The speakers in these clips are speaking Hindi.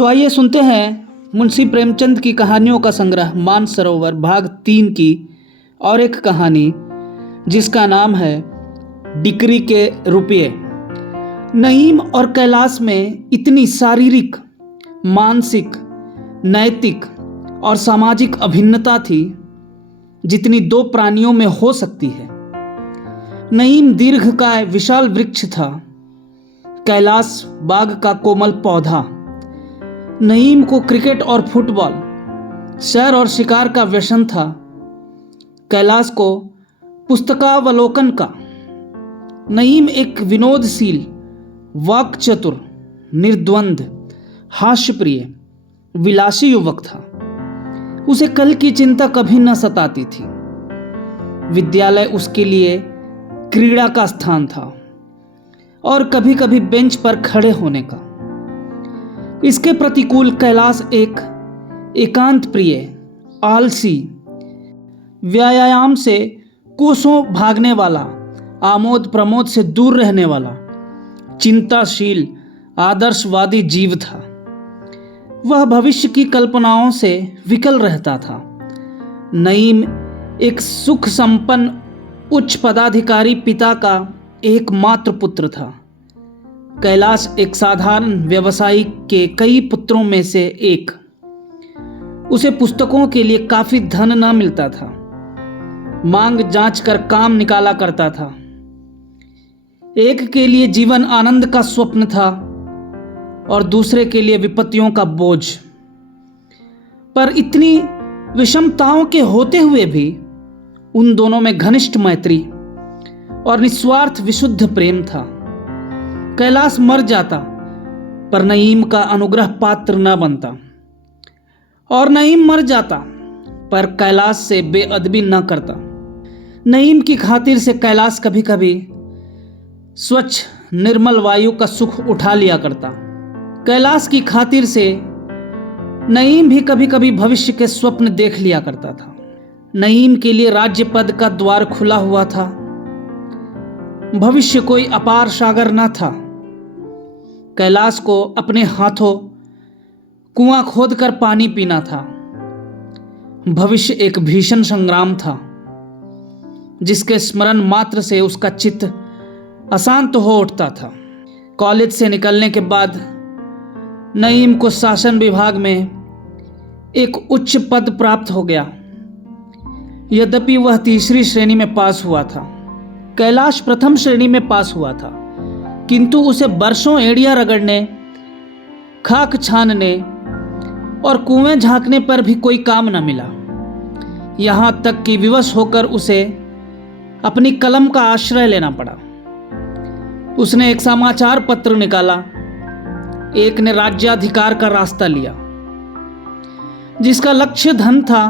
तो आइए सुनते हैं मुंशी प्रेमचंद की कहानियों का संग्रह मानसरोवर भाग 3 की और एक कहानी जिसका नाम है डिक्री के रुपये। नईम और कैलाश में इतनी शारीरिक, मानसिक, नैतिक और सामाजिक अभिन्नता थी जितनी दो प्राणियों में हो सकती है। नईम दीर्घकाय विशाल वृक्ष था, कैलाश बाग का कोमल पौधा। नईम को क्रिकेट और फुटबॉल, सैर और शिकार का व्यसन था, कैलाश को पुस्तकावलोकन का। नईम एक विनोदशील, वाक्चतुर, निर्द्वंद, हास्यप्रिय, विलासी युवक था। उसे कल की चिंता कभी न सताती थी। विद्यालय उसके लिए क्रीड़ा का स्थान था और कभी कभी बेंच पर खड़े होने का। इसके प्रतिकूल कैलाश एक एकांत प्रिय, आलसी, व्यायाम से कोसों भागने वाला, आमोद प्रमोद से दूर रहने वाला, चिंताशील, आदर्शवादी जीव था। वह भविष्य की कल्पनाओं से विकल रहता था। नईम एक सुख संपन्न उच्च पदाधिकारी पिता का एकमात्र पुत्र था। कैलाश एक साधारण व्यवसायी के कई पुत्रों में से एक। उसे पुस्तकों के लिए काफी धन न मिलता था। मांग जांच कर काम निकाला करता था। एक के लिए जीवन आनंद का स्वप्न था और दूसरे के लिए विपत्तियों का बोझ। पर इतनी विषमताओं के होते हुए भी उन दोनों में घनिष्ठ मैत्री और निस्वार्थ विशुद्ध प्रेम था। कैलाश मर जाता पर नईम का अनुग्रह पात्र न बनता, और नईम मर जाता पर कैलाश से बेअदबी न करता। नईम की खातिर से कैलाश कभी कभी स्वच्छ निर्मल वायु का सुख उठा लिया करता। कैलाश की खातिर से नईम भी कभी कभी भविष्य के स्वप्न देख लिया करता था। नईम के लिए राज्य पद का द्वार खुला हुआ था। भविष्य कोई अपार सागर न था। कैलाश को अपने हाथों कुआं खोदकर पानी पीना था। भविष्य एक भीषण संग्राम था जिसके स्मरण मात्र से उसका चित्त अशांत हो उठता था। कॉलेज से निकलने के बाद नईम को शासन विभाग में एक उच्च पद प्राप्त हो गया। यद्यपि वह तीसरी श्रेणी में पास हुआ था, कैलाश प्रथम श्रेणी में पास हुआ था, किंतु उसे वर्षों एड़िया रगड़ने, खाक छानने और कुएं झांकने पर भी कोई काम न मिला। यहां तक कि विवश होकर उसे अपनी कलम का आश्रय लेना पड़ा। उसने एक समाचार पत्र निकाला। एक ने राज्याधिकार का रास्ता लिया जिसका लक्ष्य धन था,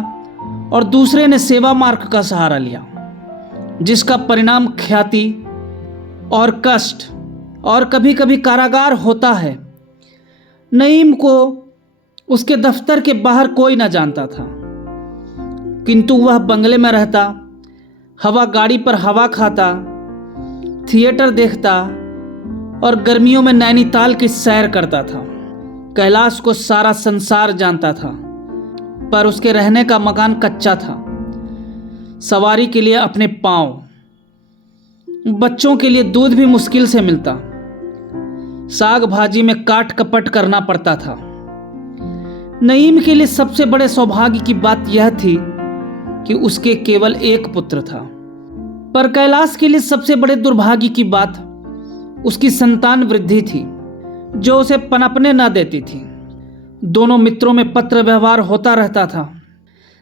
और दूसरे ने सेवा मार्ग का सहारा लिया जिसका परिणाम ख्याति और कष्ट और कभी कभी कारागार होता है। नईम को उसके दफ्तर के बाहर कोई न जानता था, किंतु वह बंगले में रहता, हवा गाड़ी पर हवा खाता, थिएटर देखता और गर्मियों में नैनीताल की सैर करता था। कैलाश को सारा संसार जानता था, पर उसके रहने का मकान कच्चा था। सवारी के लिए अपने पांव, बच्चों के लिए दूध भी मुश्किल से मिलता। साग भाजी में काट कपट करना पड़ता था। नईम के लिए सबसे बड़े सौभाग्य की बात यह थी कि उसके केवल एक पुत्र था, पर कैलाश के लिए सबसे बड़े दुर्भाग्य की बात उसकी संतान वृद्धि थी जो उसे पनपने न देती थी। दोनों मित्रों में पत्र व्यवहार होता रहता था।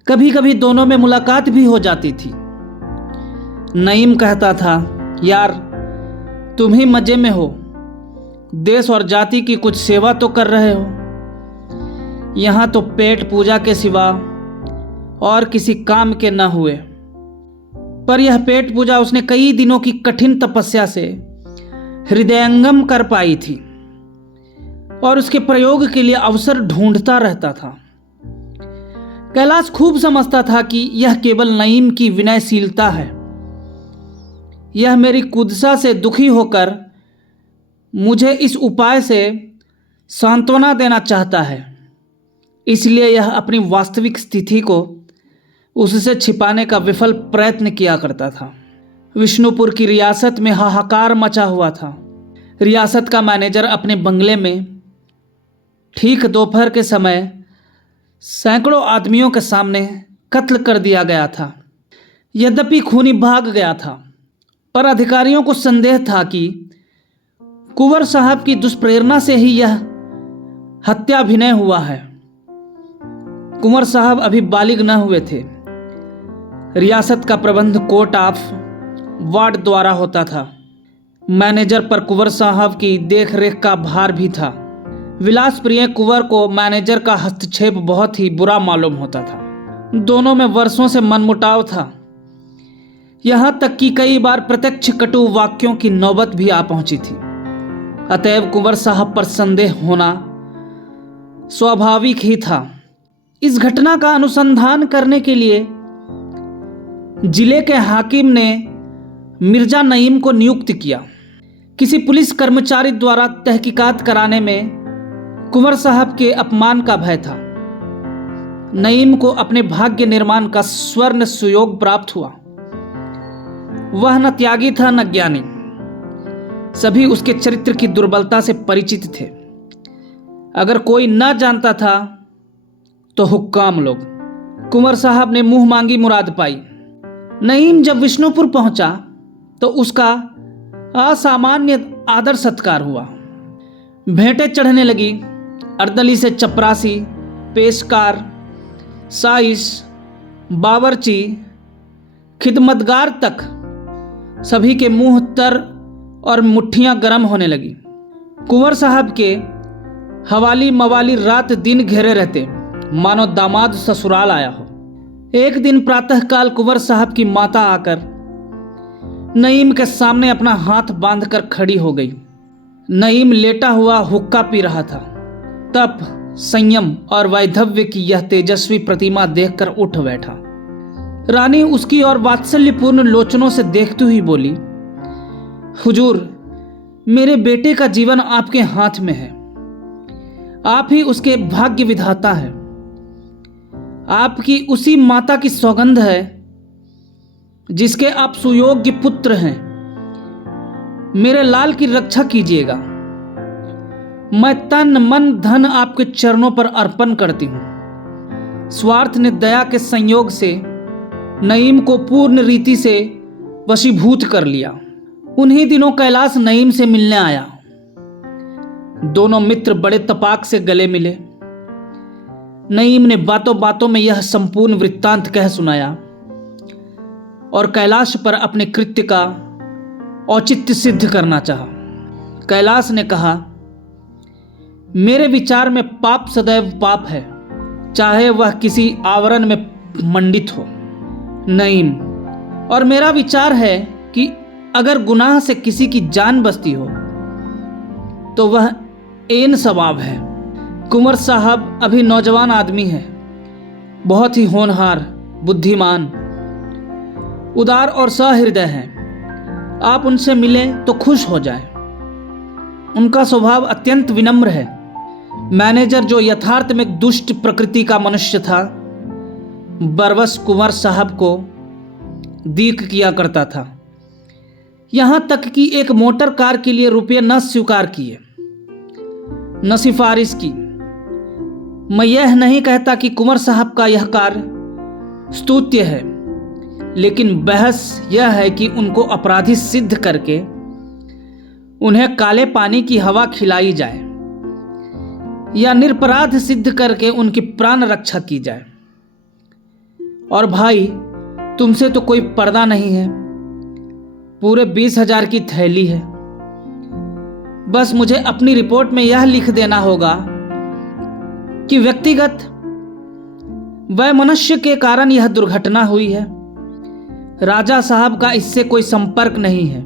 कभी कभी दोनों में मुलाकात भी हो जाती थी। नईम कहता था, यार तुम ही मजे में हो, देश और जाति की कुछ सेवा तो कर रहे हो। यहां तो पेट पूजा के सिवा और किसी काम के न हुए। पर यह पेट पूजा उसने कई दिनों की कठिन तपस्या से हृदयंगम कर पाई थी और उसके प्रयोग के लिए अवसर ढूंढता रहता था। कैलाश खूब समझता था कि यह केवल नईम की विनयशीलता है। यह मेरी कुदसा से दुखी होकर मुझे इस उपाय से सांत्वना देना चाहता है, इसलिए यह अपनी वास्तविक स्थिति को उससे छिपाने का विफल प्रयत्न किया करता था। विष्णुपुर की रियासत में हाहाकार मचा हुआ था। रियासत का मैनेजर अपने बंगले में ठीक दोपहर के समय सैकड़ों आदमियों के सामने कत्ल कर दिया गया था। यद्यपि खूनी भाग गया था, पर अधिकारियों को संदेह था कि कुंवर साहब की दुष्प्रेरणा से ही यह हत्याभिनय हुआ है। कुंवर साहब अभी बालिग न हुए थे। रियासत का प्रबंध कोर्ट ऑफ वार्ड द्वारा होता था। मैनेजर पर कुंवर साहब की देखरेख का भार भी था। विलास प्रिय कुंवर को मैनेजर का हस्तक्षेप बहुत ही बुरा मालूम होता था। दोनों में वर्षों से मनमुटाव था। यहां तक कि कई बार प्रत्यक्ष कटु वाक्यों की नौबत भी आ पहुंची थी। अतएव कुंवर साहब पर संदेह होना स्वाभाविक ही था। इस घटना का अनुसंधान करने के लिए जिले के हाकिम ने मिर्जा नईम को नियुक्त किया। किसी पुलिस कर्मचारी द्वारा तहकीकात कराने में कुंवर साहब के अपमान का भय था। नईम को अपने भाग्य निर्माण का स्वर्ण सुयोग प्राप्त हुआ। वह न त्यागी था न ज्ञानी। सभी उसके चरित्र की दुर्बलता से परिचित थे। अगर कोई न जानता था तो हुक्काम लोग। कुंवर साहब ने मुंह मांगी मुराद पाई। नईम जब विष्णुपुर पहुंचा तो उसका असामान्य आदर सत्कार हुआ। भेंटें चढ़ने लगी। अर्दली से चपरासी, पेशकार, साइस, बावर्ची, खिदमतगार तक सभी के मुंह तर और मुट्ठियां गर्म होने लगी। कुंवर साहब के हवाली मवाली रात दिन घेरे रहते, मानो दामाद ससुराल आया हो। एक दिन प्रातःकाल कुंवर साहब की माता आकर नईम के सामने अपना हाथ बांधकर खड़ी हो गई। नईम लेटा हुआ हुक्का पी रहा था। तप, संयम और वैधव्य की यह तेजस्वी प्रतिमा देखकर उठ बैठा। रानी उसकी ओर वात्सल्यपूर्ण लोचनों से देखती हुई बोली, हुजूर, मेरे बेटे का जीवन आपके हाथ में है। आप ही उसके भाग्य विधाता हैं। आपकी उसी माता की सौगंध है जिसके आप सुयोग्य पुत्र हैं। मेरे लाल की रक्षा कीजिएगा। मैं तन मन धन आपके चरणों पर अर्पण करती हूं। स्वार्थ ने दया के संयोग से नईम को पूर्ण रीति से वशीभूत कर लिया। उन्हीं दिनों कैलाश नईम से मिलने आया। दोनों मित्र बड़े तपाक से गले मिले। नईम ने बातों बातों में यह संपूर्ण वृत्तांत कह सुनाया और कैलाश पर अपने कृत्य का औचित्य सिद्ध करना चाहा। कैलाश ने कहा, मेरे विचार में पाप सदैव पाप है, चाहे वह किसी आवरण में मंडित हो। नईम, और मेरा विचार है कि अगर गुनाह से किसी की जान बचती हो तो वह एन सवाब है। कुंवर साहब अभी नौजवान आदमी है, बहुत ही होनहार, बुद्धिमान, उदार और सहृदय हैं। आप उनसे मिलें तो खुश हो जाएं। उनका स्वभाव अत्यंत विनम्र है। मैनेजर, जो यथार्थ में दुष्ट प्रकृति का मनुष्य था, बरबस कुंवर साहब को दीक किया करता था। यहां तक कि एक मोटर कार के लिए रुपये न स्वीकार किए, न सिफारिश की। मैं यह नहीं कहता कि कुंवर साहब का यह कार्य स्तुत्य है, लेकिन बहस यह है कि उनको अपराधी सिद्ध करके उन्हें काले पानी की हवा खिलाई जाए या निरपराध सिद्ध करके उनकी प्राण रक्षा की जाए। और भाई, तुमसे तो कोई पर्दा नहीं है। पूरे 20,000 की थैली है। बस मुझे अपनी रिपोर्ट में यह लिख देना होगा कि व्यक्तिगत वैमनस्य के कारण यह दुर्घटना हुई है। राजा साहब का इससे कोई संपर्क नहीं है।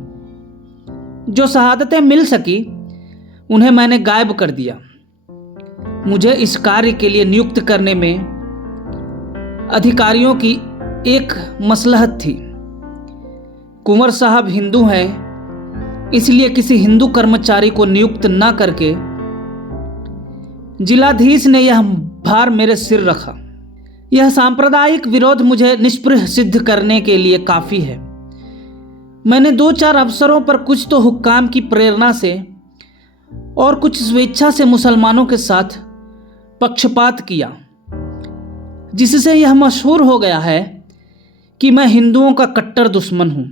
जो शहादतें मिल सकी उन्हें मैंने गायब कर दिया। मुझे इस कार्य के लिए नियुक्त करने में अधिकारियों की एक मसलहत थी। कुंवर साहब हिंदू हैं, इसलिए किसी हिंदू कर्मचारी को नियुक्त न करके जिलाधीश ने यह भार मेरे सिर रखा। यह सांप्रदायिक विरोध मुझे निष्प्रह सिद्ध करने के लिए काफ़ी है। मैंने 2-4 अवसरों पर कुछ तो हुक्काम की प्रेरणा से और कुछ स्वेच्छा से मुसलमानों के साथ पक्षपात किया, जिससे यह मशहूर हो गया है कि मैं हिंदुओं का कट्टर दुश्मन हूँ।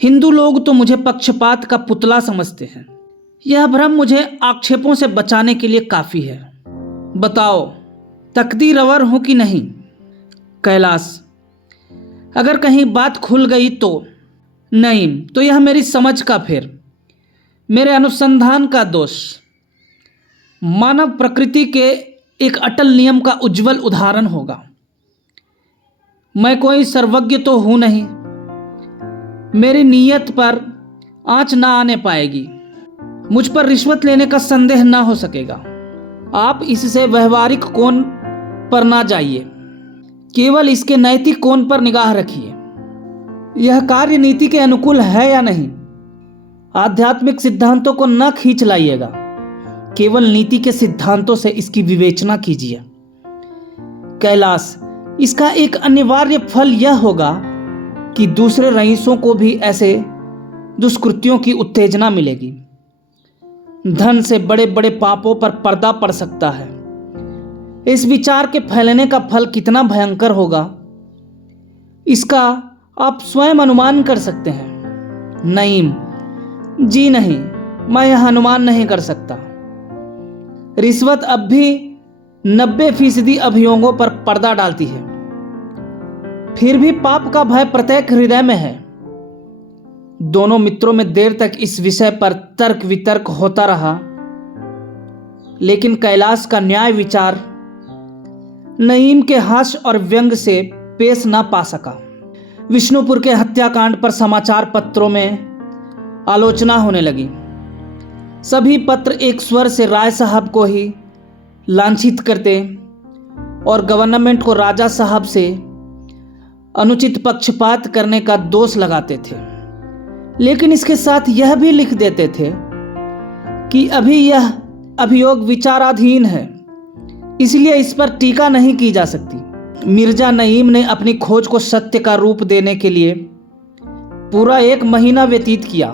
हिंदू लोग तो मुझे पक्षपात का पुतला समझते हैं। यह भ्रम मुझे आक्षेपों से बचाने के लिए काफ़ी है। बताओ, तकदीरवर हूँ कि नहीं? कैलाश, अगर कहीं बात खुल गई तो? नहीं, तो यह मेरी समझ का फेर, मेरे अनुसंधान का दोष, मानव प्रकृति के एक अटल नियम का उज्जवल उदाहरण होगा। मैं कोई सर्वज्ञ तो हूँ नहीं, मेरी नीयत पर आँच ना आने पाएगी, मुझ पर रिश्वत लेने का संदेह ना हो सकेगा। आप इससे व्यवहारिक कोण पर ना जाइए, केवल इसके नैतिक कोण पर निगाह रखिए। यह कार्य नीति के अनुकूल है या नहीं? आध्यात्मिक सिद्धांतों को न खींच लाइएगा, केवल नीति के सिद्धांतों से इसकी विवेचना कीजिए। कैलाश, इसका एक अनिवार्य फल यह होगा कि दूसरे रईसों को भी ऐसे दुष्कृत्यों की उत्तेजना मिलेगी। धन से बड़े बड़े पापों पर पर्दा पड़ सकता है। इस विचार के फैलने का फल कितना भयंकर होगा, इसका आप स्वयं अनुमान कर सकते हैं। नहीं जी नहीं, मैं यह अनुमान नहीं कर सकता। रिश्वत अब भी 90% अभियोगों पर पर्दा डालती है। फिर भी पाप का भय प्रत्येक हृदय में है। दोनों मित्रों में देर तक इस विषय पर तर्क वितर्क होता रहा, लेकिन कैलाश का न्याय विचार नईम के हास्य और व्यंग से पेश ना पा सका। विष्णुपुर के हत्याकांड पर समाचार पत्रों में आलोचना होने लगी। सभी पत्र एक स्वर से राय साहब को ही लांछित करते और गवर्नमेंट को राजा साहब से अनुचित पक्षपात करने का दोष लगाते थे, लेकिन इसके साथ यह भी लिख देते थे कि अभी यह अभियोग विचाराधीन है, इसलिए इस पर टीका नहीं की जा सकती। मिर्जा नईम ने अपनी खोज को सत्य का रूप देने के लिए पूरा 1 महीना व्यतीत किया।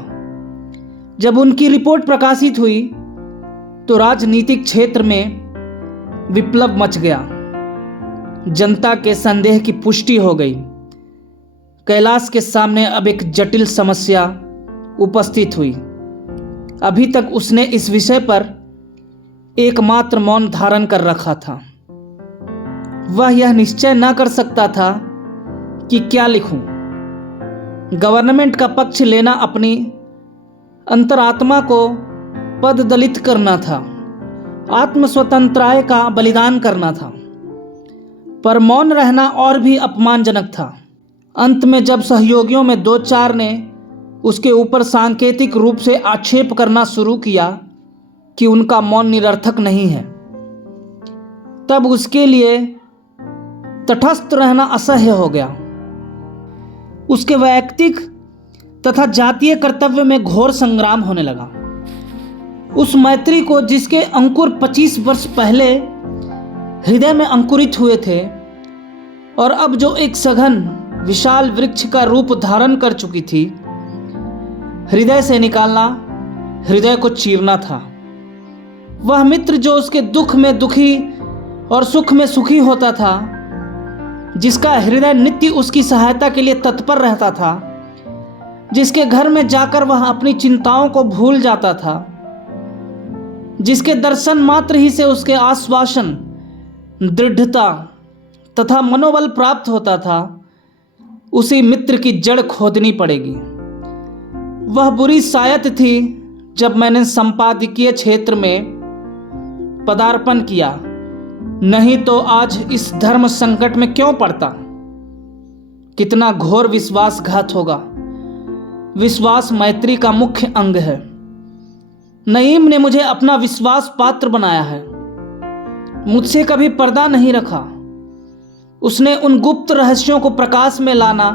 जब उनकी रिपोर्ट प्रकाशित हुई तो राजनीतिक क्षेत्र में विप्लव मच गया। जनता के संदेह की पुष्टि हो गई। कैलाश के सामने अब एक जटिल समस्या उपस्थित हुई। अभी तक उसने इस विषय पर एकमात्र मौन धारण कर रखा था। वह यह निश्चय न कर सकता था कि क्या लिखूं। गवर्नमेंट का पक्ष लेना अपनी अंतरात्मा को पददलित करना था, आत्मस्वतंत्राय का बलिदान करना था, पर मौन रहना और भी अपमानजनक था। अंत में जब सहयोगियों में 2-4 ने उसके ऊपर सांकेतिक रूप से आक्षेप करना शुरू किया कि उनका मौन निरर्थक नहीं है, तब उसके लिए तटस्थ रहना असह्य हो गया। उसके वैयक्तिक तथा जातीय कर्तव्य में घोर संग्राम होने लगा। उस मैत्री को जिसके अंकुर 25 वर्ष पहले हृदय में अंकुरित हुए थे और अब जो एक सघन विशाल वृक्ष का रूप धारण कर चुकी थी, हृदय से निकालना हृदय को चीरना था। वह मित्र जो उसके दुख में दुखी और सुख में सुखी होता था, जिसका हृदय नित्य उसकी सहायता के लिए तत्पर रहता था, जिसके घर में जाकर वह अपनी चिंताओं को भूल जाता था, जिसके दर्शन मात्र ही से उसके आश्वासन, दृढ़ता तथा मनोबल प्राप्त होता था, उसी मित्र की जड़ खोदनी पड़ेगी। वह बुरी सायत थी जब मैंने संपादकीय क्षेत्र में पदार्पण किया, नहीं तो आज इस धर्म संकट में क्यों पड़ता। कितना घोर विश्वासघात होगा। विश्वास मैत्री का मुख्य अंग है। नईम ने मुझे अपना विश्वास पात्र बनाया है, मुझसे कभी पर्दा नहीं रखा। उसने उन गुप्त रहस्यों को प्रकाश में लाना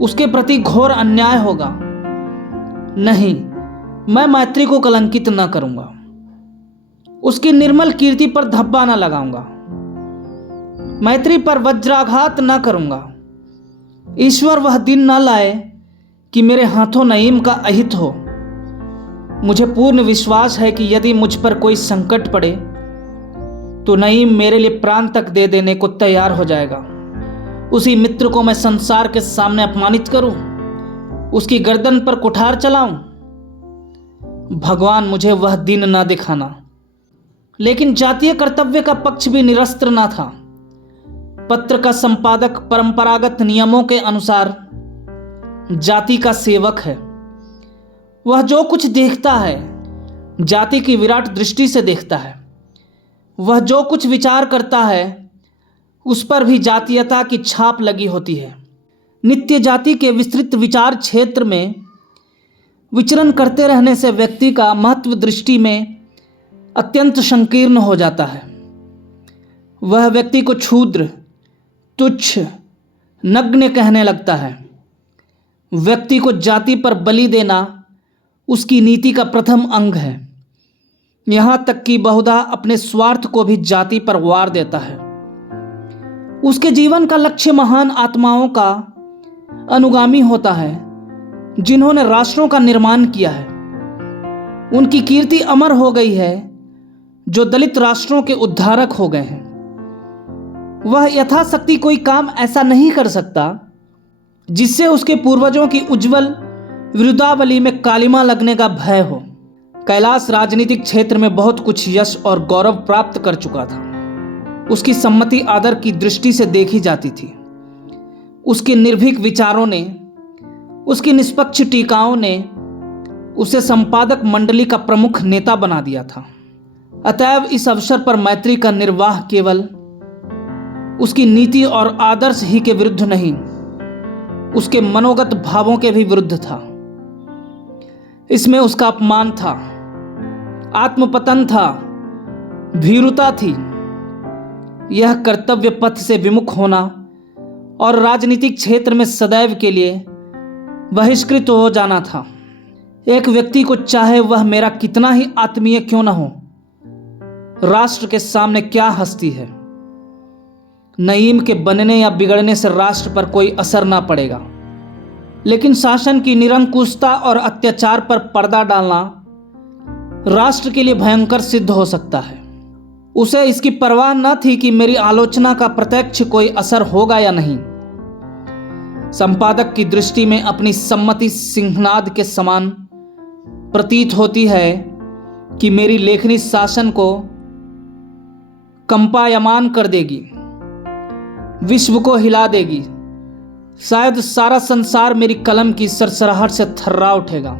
उसके प्रति घोर अन्याय होगा। नहीं, मैं मैत्री को कलंकित न करूंगा। उसकी निर्मल कीर्ति पर धब्बा न लगाऊंगा, मैत्री पर वज्राघात न करूंगा। ईश्वर वह दिन न लाए कि मेरे हाथों नईम का अहित हो। मुझे पूर्ण विश्वास है कि यदि मुझ पर कोई संकट पड़े तो नईम मेरे लिए प्राण तक दे देने को तैयार हो जाएगा। उसी मित्र को मैं संसार के सामने अपमानित करूं, उसकी गर्दन पर कुठार चलाऊं? भगवान मुझे वह दिन न दिखाना। लेकिन जातीय कर्तव्य का पक्ष भी निरस्त्र न था। पत्र का संपादक परंपरागत नियमों के अनुसार जाति का सेवक है। वह जो कुछ देखता है जाति की विराट दृष्टि से देखता है। वह जो कुछ विचार करता है उस पर भी जातीयता की छाप लगी होती है। नित्य जाति के विस्तृत विचार क्षेत्र में विचरण करते रहने से व्यक्ति का महत्व दृष्टि में अत्यंत संकीर्ण हो जाता है। वह व्यक्ति को क्षुद्र, तुच्छ, नग्न कहने लगता है। व्यक्ति को जाति पर बलि देना उसकी नीति का प्रथम अंग है। यहाँ तक कि बहुधा अपने स्वार्थ को भी जाति पर वार देता है। उसके जीवन का लक्ष्य महान आत्माओं का अनुगामी होता है जिन्होंने राष्ट्रों का निर्माण किया है। उनकी कीर्ति अमर हो गई है जो दलित राष्ट्रों के उद्धारक हो गए हैं। वह यथाशक्ति कोई काम ऐसा नहीं कर सकता जिससे उसके पूर्वजों की उज्जवल विरुद्धावली में कालिमा लगने का भय हो। कैलाश राजनीतिक क्षेत्र में बहुत कुछ यश और गौरव प्राप्त कर चुका था। उसकी सम्मति आदर की दृष्टि से देखी जाती थी। उसके निर्भीक विचारों ने, उसकी निष्पक्ष टीकाओं ने उसे संपादक मंडली का प्रमुख नेता बना दिया था। अतएव इस अवसर पर मैत्री का निर्वाह केवल उसकी नीति और आदर्श ही के विरुद्ध नहीं, उसके मनोगत भावों के भी विरुद्ध था। इसमें उसका अपमान था, आत्मपतन था, भीरुता थी। यह कर्तव्य पथ से विमुख होना और राजनीतिक क्षेत्र में सदैव के लिए बहिष्कृत हो जाना था। एक व्यक्ति को चाहे वह मेरा कितना ही आत्मीय क्यों न हो, राष्ट्र के सामने क्या हस्ती है। नईम के बनने या बिगड़ने से राष्ट्र पर कोई असर ना पड़ेगा, लेकिन शासन की निरंकुशता और अत्याचार पर पर्दा डालना राष्ट्र के लिए भयंकर सिद्ध हो सकता है। उसे इसकी परवाह न थी कि मेरी आलोचना का प्रत्यक्ष कोई असर होगा या नहीं। संपादक की दृष्टि में अपनी सम्मति सिंहनाद के समान प्रतीत होती है कि मेरी लेखनी शासन को कंपायमान कर देगी, विश्व को हिला देगी। शायद सारा संसार मेरी कलम की सरसराहट से थर्रा उठेगा।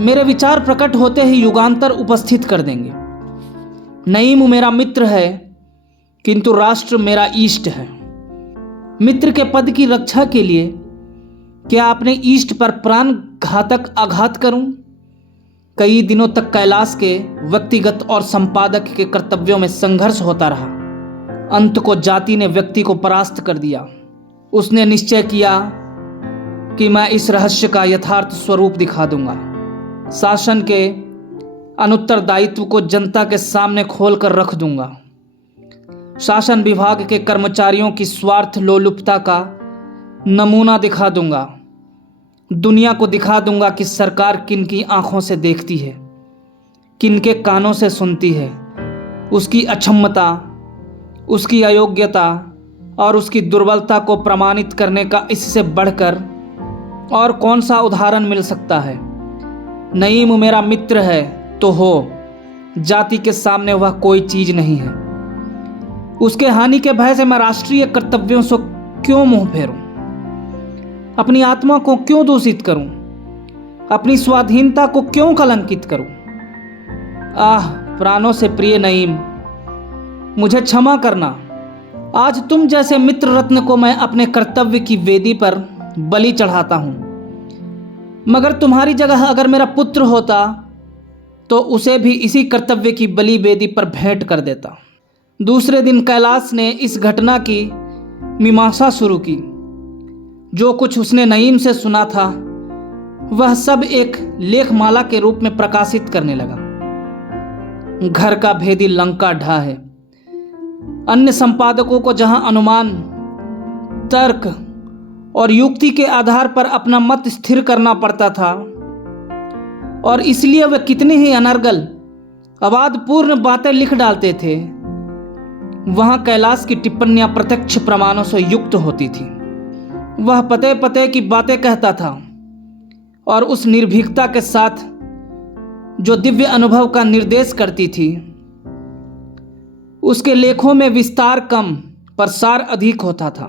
मेरे विचार प्रकट होते ही युगांतर उपस्थित कर देंगे। नईम मेरा मित्र है किंतु राष्ट्र मेरा इष्ट है। मित्र के पद की रक्षा के लिए क्या अपने इष्ट पर प्राण घातक आघात करूं? कई दिनों तक कैलाश के व्यक्तिगत और संपादक के कर्तव्यों में संघर्ष होता रहा। अंत को जाति ने व्यक्ति को परास्त कर दिया। उसने निश्चय किया कि मैं इस रहस्य का यथार्थ स्वरूप दिखा दूंगा। शासन के अनुत्तरदायित्व को जनता के सामने खोलकर रख दूंगा। शासन विभाग के कर्मचारियों की स्वार्थ लोलुपता का नमूना दिखा दूंगा। दुनिया को दिखा दूंगा कि सरकार किन की आंखों से देखती है, किन के कानों से सुनती है। उसकी अक्षमता, उसकी अयोग्यता और उसकी दुर्बलता को प्रमाणित करने का इससे बढ़कर और कौन सा उदाहरण मिल सकता है। नईम मेरा मित्र है तो हो, जाति के सामने वह कोई चीज नहीं है। उसके हानि के भय से मैं राष्ट्रीय कर्तव्यों से क्यों मुंह फेरूं? अपनी आत्मा को क्यों दूषित करूं? अपनी स्वाधीनता को क्यों कलंकित करूं? आह प्राणों से प्रिय नईम, मुझे क्षमा करना। आज तुम जैसे मित्र रत्न को मैं अपने कर्तव्य की वेदी पर बलि चढ़ाता हूं, मगर तुम्हारी जगह अगर मेरा पुत्र होता तो उसे भी इसी कर्तव्य की बलि वेदी पर भेंट कर देता। दूसरे दिन कैलाश ने इस घटना की मीमांसा शुरू की। जो कुछ उसने नईम से सुना था वह सब एक लेखमाला के रूप में प्रकाशित करने लगा। घर का भेदी लंका ढा है। अन्य संपादकों को जहां अनुमान, तर्क और युक्ति के आधार पर अपना मत स्थिर करना पड़ता था और इसलिए वे कितनी ही अनर्गल अवादपूर्ण बातें लिख डालते थे, वहां कैलाश की टिप्पणियां प्रत्यक्ष प्रमाणों से युक्त होती थी। वह पते पते की बातें कहता था और उस निर्भीकता के साथ जो दिव्य अनुभव का निर्देश करती थी, उसके लेखों में विस्तार कम पर सार अधिक होता था।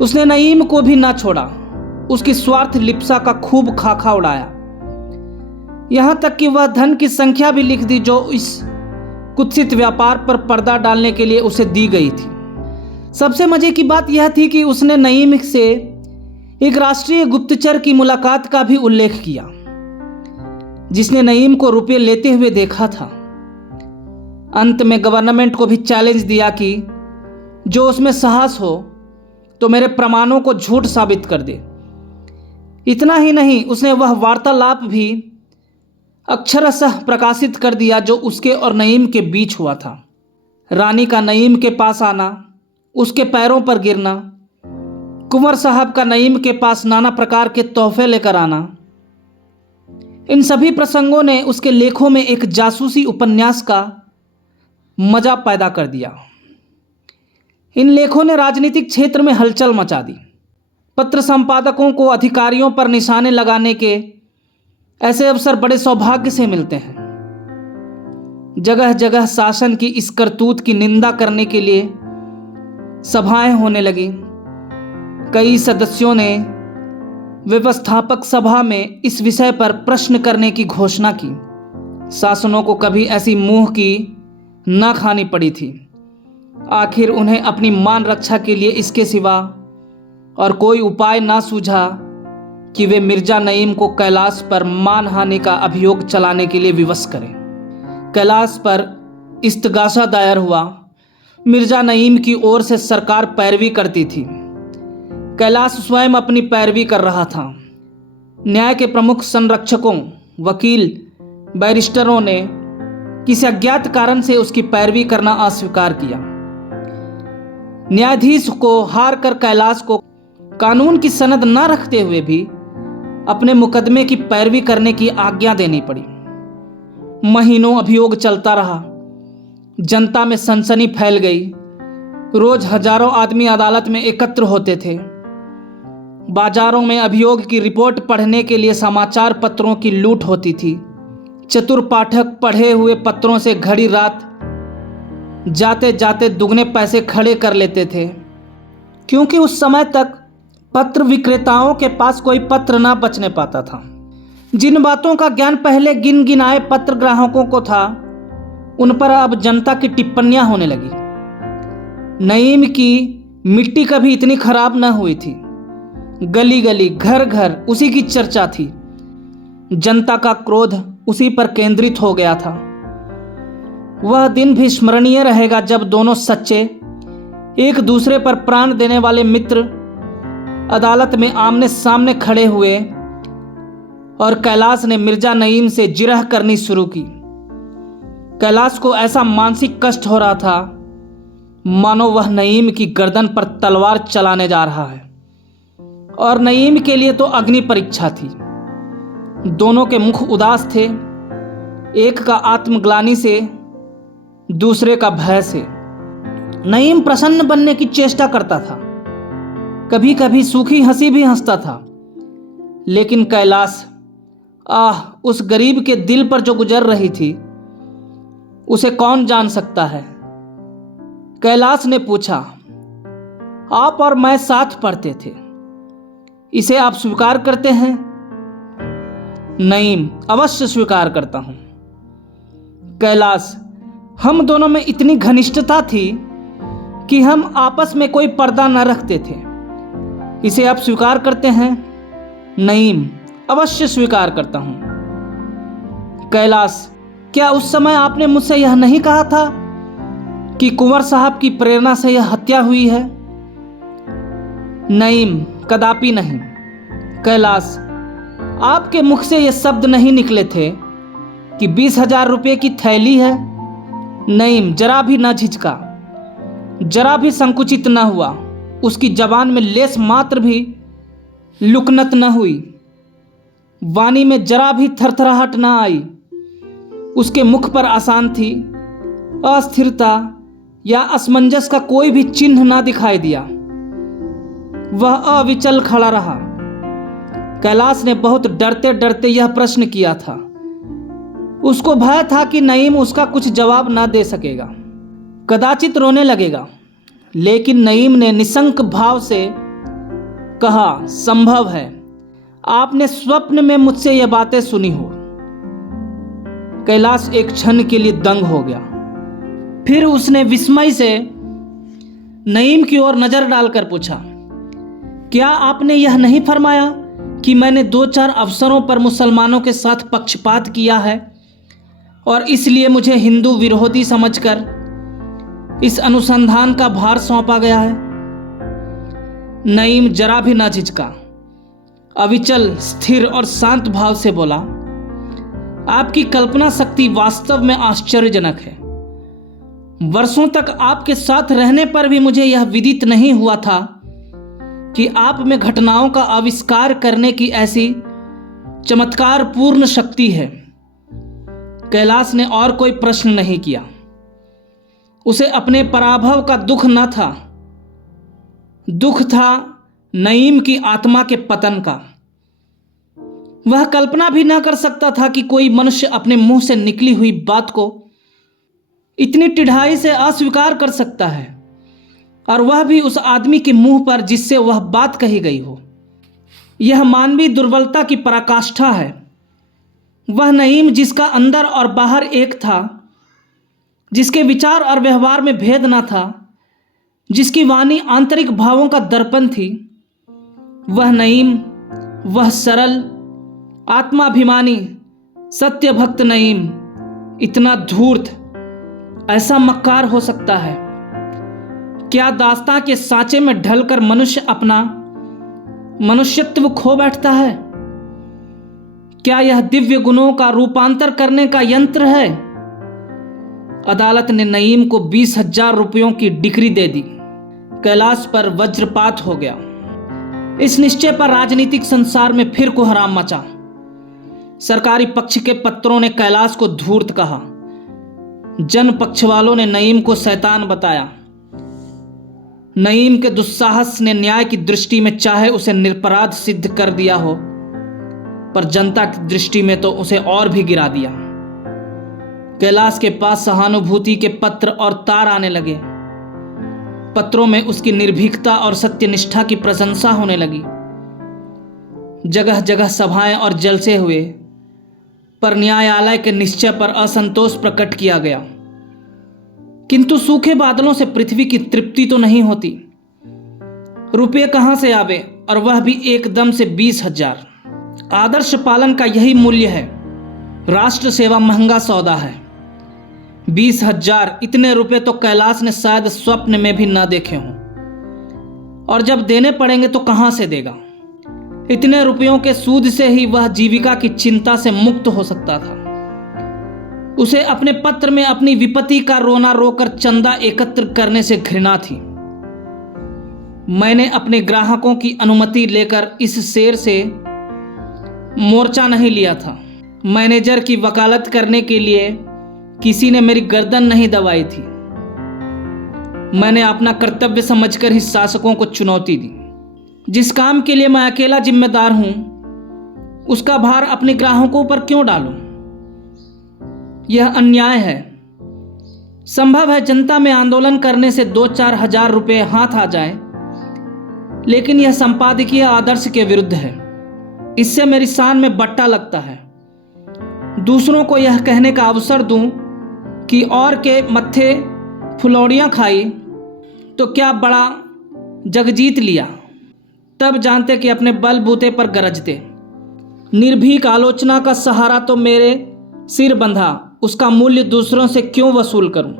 उसने नईम को भी ना छोड़ा, उसकी स्वार्थ लिप्सा का खूब खाखा उड़ाया, यहां तक कि वह धन की संख्या भी लिख दी जो इस कुत्सित व्यापार पर पर्दा डालने के लिए उसे दी गई थी। सबसे मजे की बात यह थी कि उसने नईम से एक राष्ट्रीय गुप्तचर की मुलाकात का भी उल्लेख किया, जिसने नईम को रुपये लेते हुए देखा था। अंत में गवर्नमेंट को भी चैलेंज दिया कि जो उसमें साहस हो तो मेरे प्रमाणों को झूठ साबित कर दे। इतना ही नहीं, उसने वह वार्तालाप भी अक्षरशः प्रकाशित कर दिया जो उसके और नईम के बीच हुआ था। रानी का नईम के पास आना, उसके पैरों पर गिरना, कुंवर साहब का नईम के पास नाना प्रकार के तोहफे लेकर आना, इन सभी प्रसंगों ने उसके लेखों में एक जासूसी उपन्यास का मजा पैदा कर दिया। इन लेखों ने राजनीतिक क्षेत्र में हलचल मचा दी। पत्र संपादकों को अधिकारियों पर निशाने लगाने के ऐसे अवसर बड़े सौभाग्य से मिलते हैं। जगह जगह शासन की इस करतूत की निंदा करने के लिए सभाएं होने लगी। कई सदस्यों ने व्यवस्थापक सभा में इस विषय पर प्रश्न करने की घोषणा की। शासनों को कभी ऐसी मुंह की न खानी पड़ी थी। आखिर उन्हें अपनी मान रक्षा के लिए इसके सिवा और कोई उपाय ना सूझा कि वे मिर्जा नईम को कैलाश पर मानहानि का अभियोग चलाने के लिए विवश करें। कैलाश पर इस्तगासा दायर हुआ। मिर्जा नईम की ओर से सरकार पैरवी करती थी। कैलाश स्वयं अपनी पैरवी कर रहा था। न्याय के प्रमुख संरक्षकों, वकील, बैरिस्टरों ने किसी अज्ञात कारण से उसकी पैरवी करना अस्वीकार किया। न्यायाधीश को हार कर कैलाश को कानून की सनद न रखते हुए भी अपने मुकदमे की पैरवी करने की आज्ञा देनी पड़ी। महीनों अभियोग चलता रहा। जनता में सनसनी फैल गई। रोज हजारों आदमी अदालत में एकत्र होते थे। बाजारों में अभियोग की रिपोर्ट पढ़ने के लिए समाचार पत्रों की लूट होती थी। चतुर पाठक पढ़े हुए पत्रों से घड़ी रात जाते जाते दुगने पैसे खड़े कर लेते थे, क्योंकि उस समय तक पत्र विक्रेताओं के पास कोई पत्र ना बचने पाता था। जिन बातों का ज्ञान पहले गिन गिनाए पत्र ग्राहकों को था, उन पर अब जनता की टिप्पणियां होने लगी। नईम की मिट्टी कभी इतनी खराब न हुई थी। गली गली, घर घर उसी की चर्चा थी। जनता का क्रोध उसी पर केंद्रित हो गया था। वह दिन भी स्मरणीय रहेगा जब दोनों सच्चे, एक दूसरे पर प्राण देने वाले मित्र अदालत में आमने सामने खड़े हुए और कैलाश ने मिर्जा नईम से जिरह करनी शुरू की। कैलाश को ऐसा मानसिक कष्ट हो रहा था मानो वह नईम की गर्दन पर तलवार चलाने जा रहा है। और नईम के लिए तो अग्नि परीक्षा थी। दोनों के मुख उदास थे, एक का आत्मग्लानि से, दूसरे का भय से। नईम प्रसन्न बनने की चेष्टा करता था, कभी कभी सूखी हंसी भी हंसता था। लेकिन कैलाश, उस गरीब के दिल पर जो गुजर रही थी उसे कौन जान सकता है। कैलाश ने पूछा, आप और मैं साथ पढ़ते थे, इसे आप स्वीकार करते हैं? नईम, अवश्य स्वीकार करता हूं। कैलाश, हम दोनों में इतनी घनिष्ठता थी कि हम आपस में कोई पर्दा न रखते थे, इसे आप स्वीकार करते हैं? नईम, अवश्य स्वीकार करता हूं। कैलाश, क्या उस समय आपने मुझसे यह नहीं कहा था कि कुंवर साहब की प्रेरणा से यह हत्या हुई है? नईम, कदापि नहीं। कैलाश, आपके मुख से ये शब्द नहीं निकले थे, कि 20,000 रुपये की थैली है। नईम जरा भी न झिझका, जरा भी संकुचित न हुआ। उसकी जबान में लेस मात्र भी लुकनत न हुई, वाणी में जरा भी थरथराहट न आई। उसके मुख पर अशांति, अस्थिरता या असमंजस का कोई भी चिन्ह न दिखाई दिया। वह अविचल खड़ा रहा। कैलाश ने बहुत डरते डरते यह प्रश्न किया था। उसको भय था कि नईम उसका कुछ जवाब न दे सकेगा, कदाचित रोने लगेगा। लेकिन नईम ने निशंक भाव से कहा, संभव है आपने स्वप्न में मुझसे यह बातें सुनी हो। कैलाश एक क्षण के लिए दंग हो गया। फिर उसने विस्मय से नईम की ओर नजर डालकर पूछा, क्या आपने यह नहीं फरमाया कि मैंने 2-4 अवसरों पर मुसलमानों के साथ पक्षपात किया है और इसलिए मुझे हिंदू विरोधी समझकर इस अनुसंधान का भार सौंपा गया है? नईम जरा भी ना झिझका, अविचल, स्थिर और शांत भाव से बोला, आपकी कल्पना शक्ति वास्तव में आश्चर्यजनक है। वर्षों तक आपके साथ रहने पर भी मुझे यह विदित नहीं हुआ था कि आप में घटनाओं का आविष्कार करने की ऐसी चमत्कारपूर्ण शक्ति है। कैलाश ने और कोई प्रश्न नहीं किया। उसे अपने पराभव का दुख न था, दुख था नईम की आत्मा के पतन का। वह कल्पना भी न कर सकता था कि कोई मनुष्य अपने मुंह से निकली हुई बात को इतनी टिढ़ाई से अस्वीकार कर सकता है, और वह भी उस आदमी के मुंह पर जिससे वह बात कही गई हो। यह मानवीय दुर्बलता की पराकाष्ठा है। वह नईम जिसका अंदर और बाहर एक था, जिसके विचार और व्यवहार में भेद न था, जिसकी वाणी आंतरिक भावों का दर्पण थी, वह नईम, वह सरल, आत्माभिमानी, सत्य भक्त नईम इतना धूर्त, ऐसा मक्कार हो सकता है? क्या दास्तां के सांचे में ढलकर मनुष्य अपना मनुष्यत्व खो बैठता है? क्या यह दिव्य गुणों का रूपांतर करने का यंत्र है? अदालत ने नईम को 20,000 रुपयों की डिक्री दे दी। कैलाश पर वज्रपात हो गया। इस निश्चय पर राजनीतिक संसार में फिर कोहराम मचा। सरकारी पक्ष के पत्रों ने कैलाश को धूर्त कहा, जन पक्ष वालों ने नईम को शैतान बताया। नईम के दुस्साहस ने न्याय की दृष्टि में चाहे उसे निरपराध सिद्ध कर दिया हो, पर जनता की दृष्टि में तो उसे और भी गिरा दिया। कैलाश के पास सहानुभूति के पत्र और तार आने लगे। पत्रों में उसकी निर्भीकता और सत्यनिष्ठा की प्रशंसा होने लगी। जगह जगह सभाएं और जलसे हुए, पर न्यायालय के निश्चय पर असंतोष प्रकट किया गया। किंतु सूखे बादलों से पृथ्वी की तृप्ति तो नहीं होती। रुपये कहां से आवे, और वह भी एकदम से 20,000। आदर्श पालन का यही मूल्य है। राष्ट्र सेवा महंगा सौदा है। 20,000 इतने रुपए तो कैलाश ने शायद स्वप्न में भी न देखे हों, और जब देने पड़ेंगे तो कहां से देगा? इतने रुपयों के सूद से ही वह जीविका की चिंता से मुक्त हो सकता था। उसे अपने पत्र में अपनी विपत्ति का रोना रोकर चंदा एकत्र करने से घृणा थी। मैंने अपने ग्राहकों की अनुमति लेकर इस शेर से मोर्चा नहीं लिया था। मैनेजर की वकालत करने के लिए किसी ने मेरी गर्दन नहीं दबाई थी। मैंने अपना कर्तव्य समझकर ही शासकों को चुनौती दी। जिस काम के लिए मैं अकेला जिम्मेदार हूं, उसका भार अपने ग्राहकों पर क्यों डालूं? यह अन्याय है। संभव है जनता में आंदोलन करने से 2-4 हजार रुपये हाथ आ जाए, लेकिन यह संपादकीय आदर्श के विरुद्ध है। इससे मेरी शान में बट्टा लगता है। दूसरों को यह कहने का अवसर दूं कि और के मत्थे फुलौड़ियाँ खाई तो क्या बड़ा जग जीत लिया, तब जानते कि अपने बलबूते पर गरजते। निर्भीक आलोचना का सहारा तो मेरे सिर बंधा, उसका मूल्य दूसरों से क्यों वसूल करूं?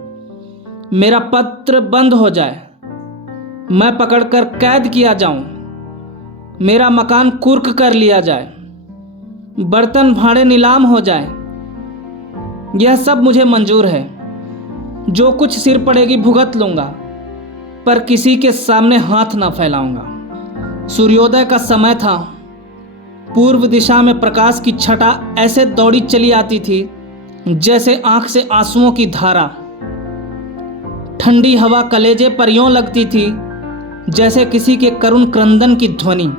मेरा पत्र बंद हो जाए, मैं पकड़कर कैद किया जाऊं, मेरा मकान कुर्क कर लिया जाए, बर्तन भाड़े नीलाम हो जाए, यह सब मुझे मंजूर है, जो कुछ सिर पड़ेगी भुगत लूंगा, पर किसी के सामने हाथ ना फैलाऊंगा। सूर्योदय का समय था। पूर्व दिशा में प्रकाश की छटा ऐसे दौड़ी चली आती थी जैसे आंख से आंसुओं की धारा। ठंडी हवा कलेजे पर यूं लगती थी जैसे किसी के करुण क्रंदन की ध्वनि।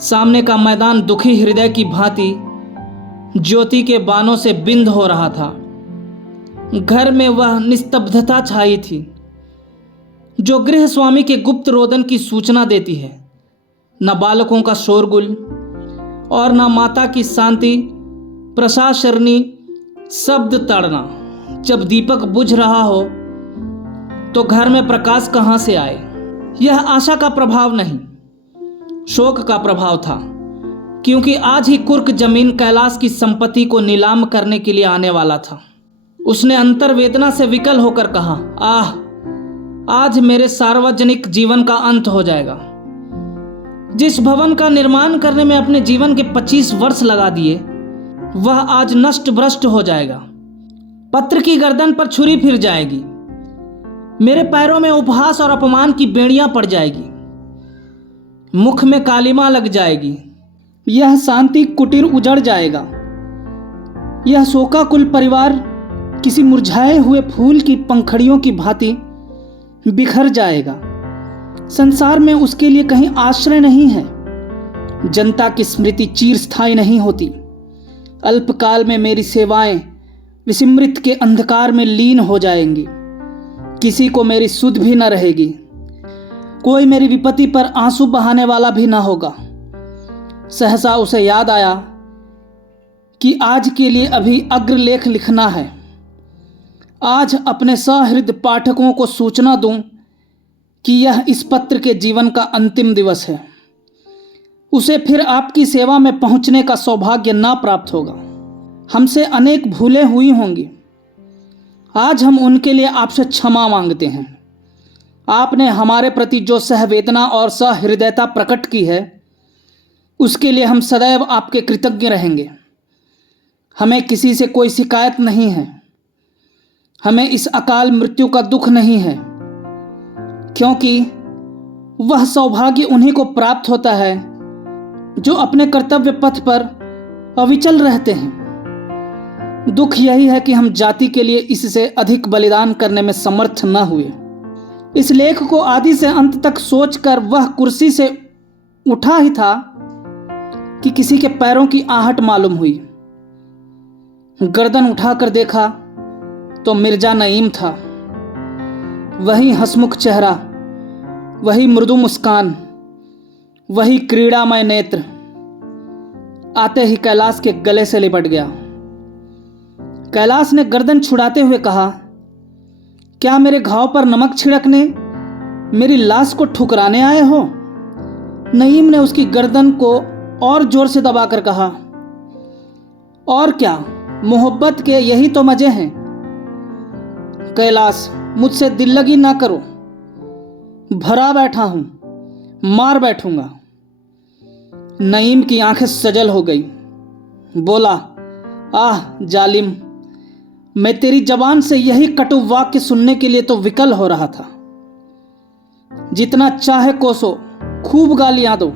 सामने का मैदान दुखी हृदय की भांति ज्योति के बाणों से बिंद हो रहा था। घर में वह निस्तब्धता छाई थी जो गृह स्वामी के गुप्त रोदन की सूचना देती है। न बालकों का शोरगुल और न माता की शांति प्रशासरनी शब्द तड़ना। जब दीपक बुझ रहा हो तो घर में प्रकाश कहाँ से आए? यह आशा का प्रभाव नहीं, शोक का प्रभाव था, क्योंकि आज ही कुर्क जमीन कैलाश की संपत्ति को नीलाम करने के लिए आने वाला था। उसने अंतर्वेदना से विकल होकर कहा, आह, आज मेरे सार्वजनिक जीवन का अंत हो जाएगा। जिस भवन का निर्माण करने में अपने जीवन के 25 वर्ष लगा दिए, वह आज नष्ट भ्रष्ट हो जाएगा। पत्र की गर्दन पर छुरी फिर जाएगी। मेरे पैरों में उपहास और अपमान की बेड़ियां पड़ जाएगी। मुख में कालिमा लग जाएगी। यह शांति कुटीर उजड़ जाएगा। यह शोकाकुल परिवार किसी मुरझाए हुए फूल की पंखड़ियों की भांति बिखर जाएगा। संसार में उसके लिए कहीं आश्रय नहीं है। जनता की स्मृति चिरस्थायी नहीं होती। अल्पकाल में मेरी सेवाएं विस्मृत के अंधकार में लीन हो जाएंगी। किसी को मेरी सुध भी न रहेगी। कोई मेरी विपत्ति पर आंसू बहाने वाला भी न होगा। सहसा उसे याद आया कि आज के लिए अभी अग्रलेख लिखना है। आज अपने सहृदय पाठकों को सूचना दूं कि यह इस पत्र के जीवन का अंतिम दिवस है। उसे फिर आपकी सेवा में पहुंचने का सौभाग्य ना प्राप्त होगा। हमसे अनेक भूलें हुई होंगी। आज हम उनके लिए आपसे क्षमा मांगते हैं। आपने हमारे प्रति जो सहवेदना और सहृदयता प्रकट की है, उसके लिए हम सदैव आपके कृतज्ञ रहेंगे। हमें किसी से कोई शिकायत नहीं है। हमें इस अकाल मृत्यु का दुख नहीं है, क्योंकि वह सौभाग्य उन्हीं को प्राप्त होता है जो अपने कर्तव्य पथ पर अविचल रहते हैं। दुख यही है कि हम जाति के लिए इससे अधिक बलिदान करने में समर्थ न हुए। इस लेख को आदि से अंत तक सोचकर वह कुर्सी से उठा ही था कि किसी के पैरों की आहट मालूम हुई। गर्दन उठाकर देखा तो मिर्जा नईम था। वही हंसमुख चेहरा, वही मृदु मुस्कान, वही क्रीड़ामय नेत्र। आते ही कैलाश के गले से लिपट गया। कैलाश ने गर्दन छुड़ाते हुए कहा, क्या मेरे घाव पर नमक छिड़कने, मेरी लाश को ठुकराने आए हो? नईम ने उसकी गर्दन को और जोर से दबाकर कहा, और क्या, मोहब्बत के यही तो मजे हैं। कैलाश, मुझसे दिल लगी ना करो। भरा बैठा हूं, मार बैठूंगा। नईम की आंखें सजल हो गई। बोला, आह जालिम, मैं तेरी जबान से यही कटु वाक्य सुनने के लिए तो विकल हो रहा था। जितना चाहे कोसो, खूब गालियां दो,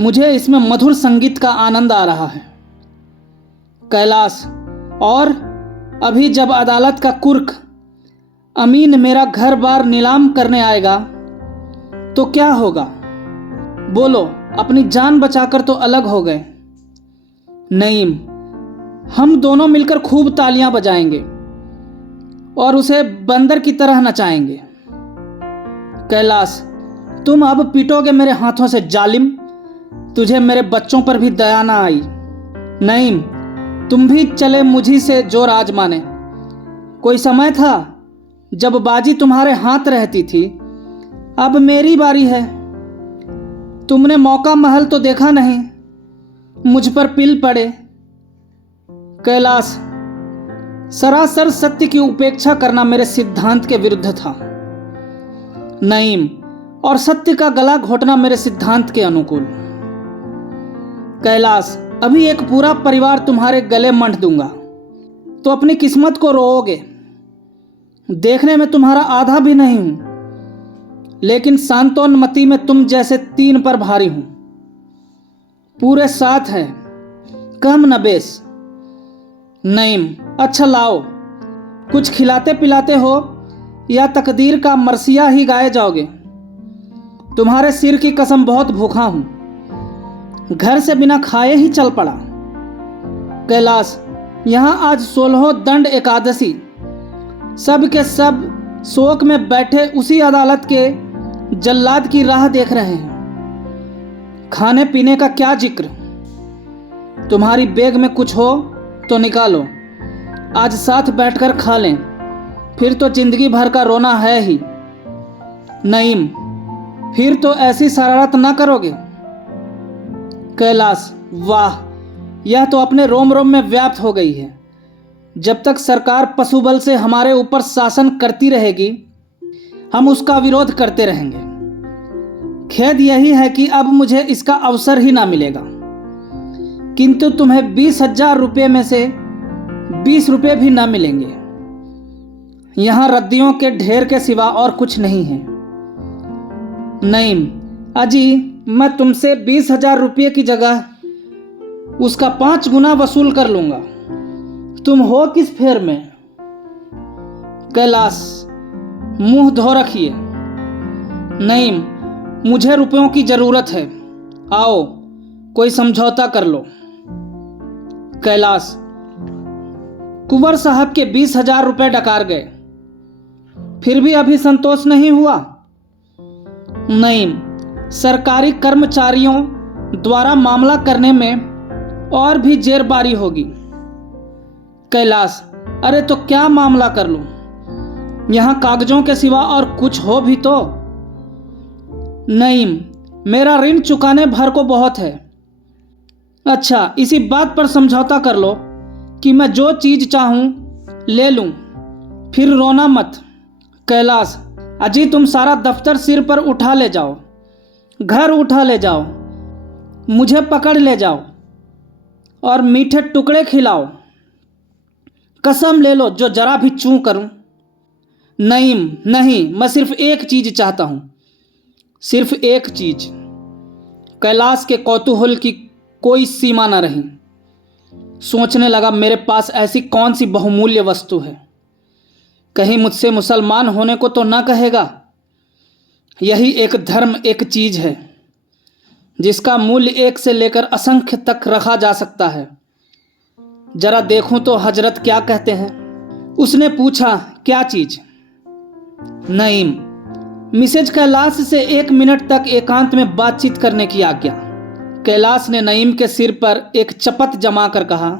मुझे इसमें मधुर संगीत का आनंद आ रहा है। कैलाश, और अभी जब अदालत का कुर्क अमीन मेरा घर बार नीलाम करने आएगा तो क्या होगा? बोलो, अपनी जान बचाकर तो अलग हो गए। नईम, हम दोनों मिलकर खूब तालियां बजाएंगे और उसे बंदर की तरह नचाएंगे। कैलाश, तुम अब पीटोगे मेरे हाथों से जालिम। तुझे मेरे बच्चों पर भी दया ना आई। नईम, तुम भी चले मुझी से जो राज माने। कोई समय था जब बाजी तुम्हारे हाथ रहती थी, अब मेरी बारी है। तुमने मौका महल तो देखा नहीं, मुझ पर पिल पड़े। कैलाश, सरासर सत्य की उपेक्षा करना मेरे सिद्धांत के विरुद्ध था। नईम, और सत्य का गला घोटना मेरे सिद्धांत के अनुकूल। कैलाश, अभी एक पूरा परिवार तुम्हारे गले मंड दूंगा। तो अपनी किस्मत को रोओगे। देखने में तुम्हारा आधा भी नहीं हूं, लेकिन सांत्वनमति में तुम जैसे 3 पर भारी हूं। पूरे 7 हैं, कम न बेस। नईम, अच्छा लाओ, कुछ खिलाते पिलाते हो या तकदीर का मरसिया ही गाए जाओगे। तुम्हारे सिर की कसम बहुत भूखा हूं, घर से बिना खाए ही चल पड़ा। कैलाश, यहां आज 16 दंड एकादशी, सब के सब शोक में बैठे उसी अदालत के जल्लाद की राह देख रहे हैं। खाने पीने का क्या जिक्र। तुम्हारी बैग में कुछ हो तो निकालो, आज साथ बैठकर खा लें, फिर तो जिंदगी भर का रोना है ही। नईम, फिर तो ऐसी शरारत ना करोगे। कैलाश, वाह, यह तो अपने रोम रोम में व्याप्त हो गई है। जब तक सरकार पशुबल से हमारे ऊपर शासन करती रहेगी, हम उसका विरोध करते रहेंगे। खेद यही है कि अब मुझे इसका अवसर ही ना मिलेगा। किंतु तुम्हें 20,000 रुपये में से 20 रुपये भी ना मिलेंगे। यहां रद्दियों के ढेर के सिवा और कुछ नहीं है। नईम, अजी, मैं तुमसे 20,000 रुपये की जगह उसका 5 गुना वसूल कर लूंगा। तुम हो किस फेर में। कैलाश, मुंह धो रखिए। नईम, मुझे रुपयों की जरूरत है, आओ कोई समझौता कर लो। कैलाश, कुंवर साहब के 20,000 रुपये डकार गए, फिर भी अभी संतोष नहीं हुआ। नईम, सरकारी कर्मचारियों द्वारा मामला करने में और भी जेरबारी होगी। कैलाश, अरे तो क्या मामला कर लूं, यहां कागजों के सिवा और कुछ हो भी तो। नईम, मेरा ऋण चुकाने भर को बहुत है। अच्छा, इसी बात पर समझौता कर लो कि मैं जो चीज चाहूं ले लूं, फिर रोना मत। कैलाश, अजी, तुम सारा दफ्तर सिर पर उठा ले जाओ, घर उठा ले जाओ, मुझे पकड़ ले जाओ और मीठे टुकड़े खिलाओ। कसम ले लो जो जरा भी चूं करूं। नईम, नहीं, मैं सिर्फ एक चीज चाहता हूं, सिर्फ एक चीज। कैलाश के कौतूहल की कोई सीमा न रही। सोचने लगा, मेरे पास ऐसी कौन सी बहुमूल्य वस्तु है, कहीं मुझसे मुसलमान होने को तो ना कहेगा। यही एक धर्म, एक चीज है जिसका मूल्य 1 से लेकर असंख्य तक रखा जा सकता है। जरा देखूं तो हजरत क्या कहते हैं। उसने पूछा, क्या चीज। नईम, मिसेज कैलाश से 1 मिनट तक एकांत में बातचीत करने की आज्ञा। कैलाश ने नईम के सिर पर एक चपत जमाकर कहा,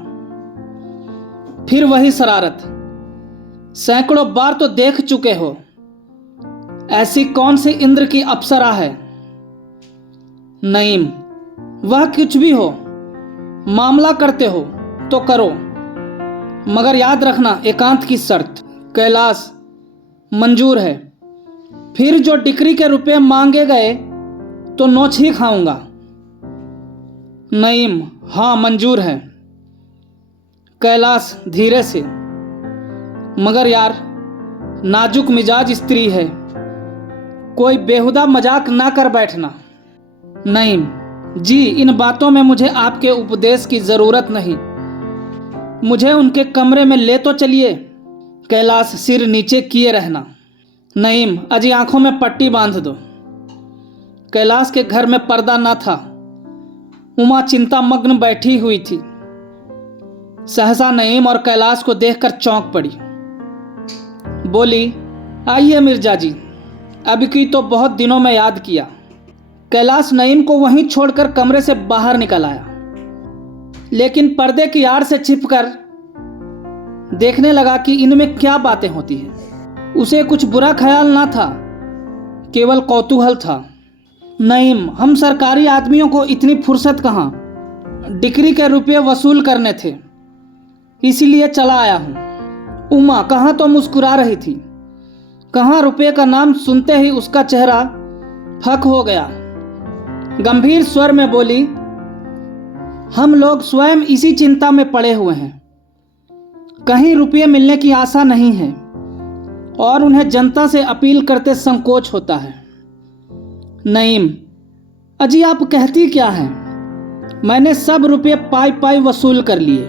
फिर वही शरारत, सैकड़ों बार तो देख चुके हो। ऐसी कौन सी इंद्र की अप्सरा है। नईम, वह कुछ भी हो, मामला करते हो तो करो, मगर याद रखना एकांत की शर्त। कैलाश, मंजूर है, फिर जो डिक्री के रुपए मांगे गए तो नोच ही खाऊंगा। नईम, हाँ मंजूर है। कैलाश धीरे से, मगर यार, नाजुक मिजाज स्त्री है, कोई बेहुदा मजाक ना कर बैठना। नईम, जी, इन बातों में मुझे आपके उपदेश की जरूरत नहीं, मुझे उनके कमरे में ले तो चलिए। कैलाश सिर नीचे किए रहना। नईम, अजी आंखों में पट्टी बांध दो। कैलाश के घर में पर्दा ना था। उमा चिंता मग्न बैठी हुई थी। सहसा नईम और कैलाश को देखकर चौंक पड़ी। बोली, आइए मिर्जा जी, अब की तो बहुत दिनों में याद किया। कैलाश नईम को वहीं छोड़कर कमरे से बाहर निकल आया, लेकिन पर्दे की आड़ से छिपकर देखने लगा कि इनमें क्या बातें होती हैं। उसे कुछ बुरा ख्याल ना था, केवल कौतूहल था। नईम, हम सरकारी आदमियों को इतनी फुर्सत कहाँ, डिक्री के रुपये वसूल करने थे, इसीलिए चला आया हूँ। उमा कहाँ तो मुस्कुरा रही थी, कहाँ रुपये का नाम सुनते ही उसका चेहरा फक हो गया। गंभीर स्वर में बोली, हम लोग स्वयं इसी चिंता में पड़े हुए हैं। कहीं रुपये मिलने की आशा नहीं है और उन्हें जनता से अपील करते संकोच होता है। नईम, अजी आप कहती क्या हैं? मैंने सब रुपये पाई पाई वसूल कर लिए।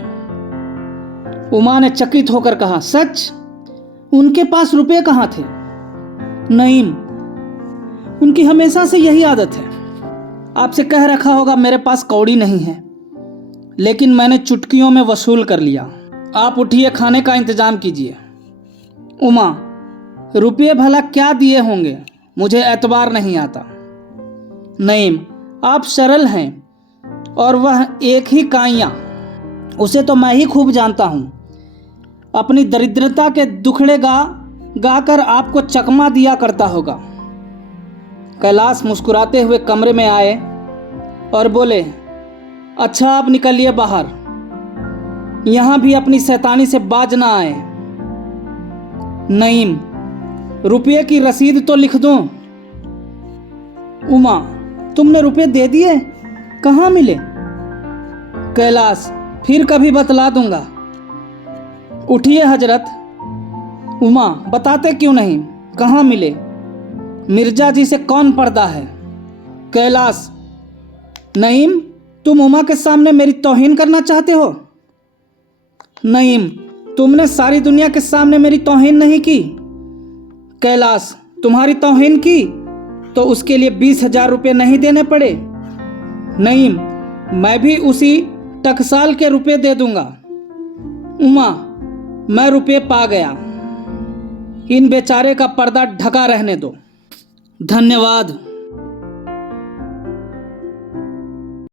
उमा ने चकित होकर कहा, सच? उनके पास रुपये कहाँ थे? नईम, उनकी हमेशा से यही आदत है। आपसे कह रखा होगा मेरे पास कौड़ी नहीं है, लेकिन मैंने चुटकियों में वसूल कर लिया। आप उठिए, खाने का इंतजाम कीजिए। उमा, रुपये भला क्या दिए होंगे, मुझे एतबार नहीं आता। नईम, आप सरल हैं और वह एक ही काइयाँ, उसे तो मैं ही खूब जानता हूँ। अपनी दरिद्रता के दुखड़े गा कर आपको चकमा दिया करता होगा। कैलाश मुस्कुराते हुए कमरे में आए और बोले, अच्छा आप निकलिए बाहर, यहाँ भी अपनी शैतानी से बाज ना आए। नईम, रुपये की रसीद तो लिख दो। उमा, तुमने रुपये दे दिए? कहाँ मिले? कैलाश, फिर कभी बतला दूंगा। उठिए हजरत। उमा, बताते क्यों नहीं, कहाँ मिले? मिर्जा जी से कौन पर्दा है? कैलाश, नईम, तुम उमा के सामने मेरी तौहीन करना चाहते हो? नईम, तुमने सारी दुनिया के सामने मेरी तौहीन नहीं की। कैलाश, तुम्हारी तौहीन की तो उसके लिए 20,000 रुपये नहीं देने पड़े। नईम, मैं भी उसी टकसाल के रुपये दे दूंगा। उमा, मैं रुपये पा गया, इन बेचारे का पर्दा ढका रहने दो। धन्यवाद।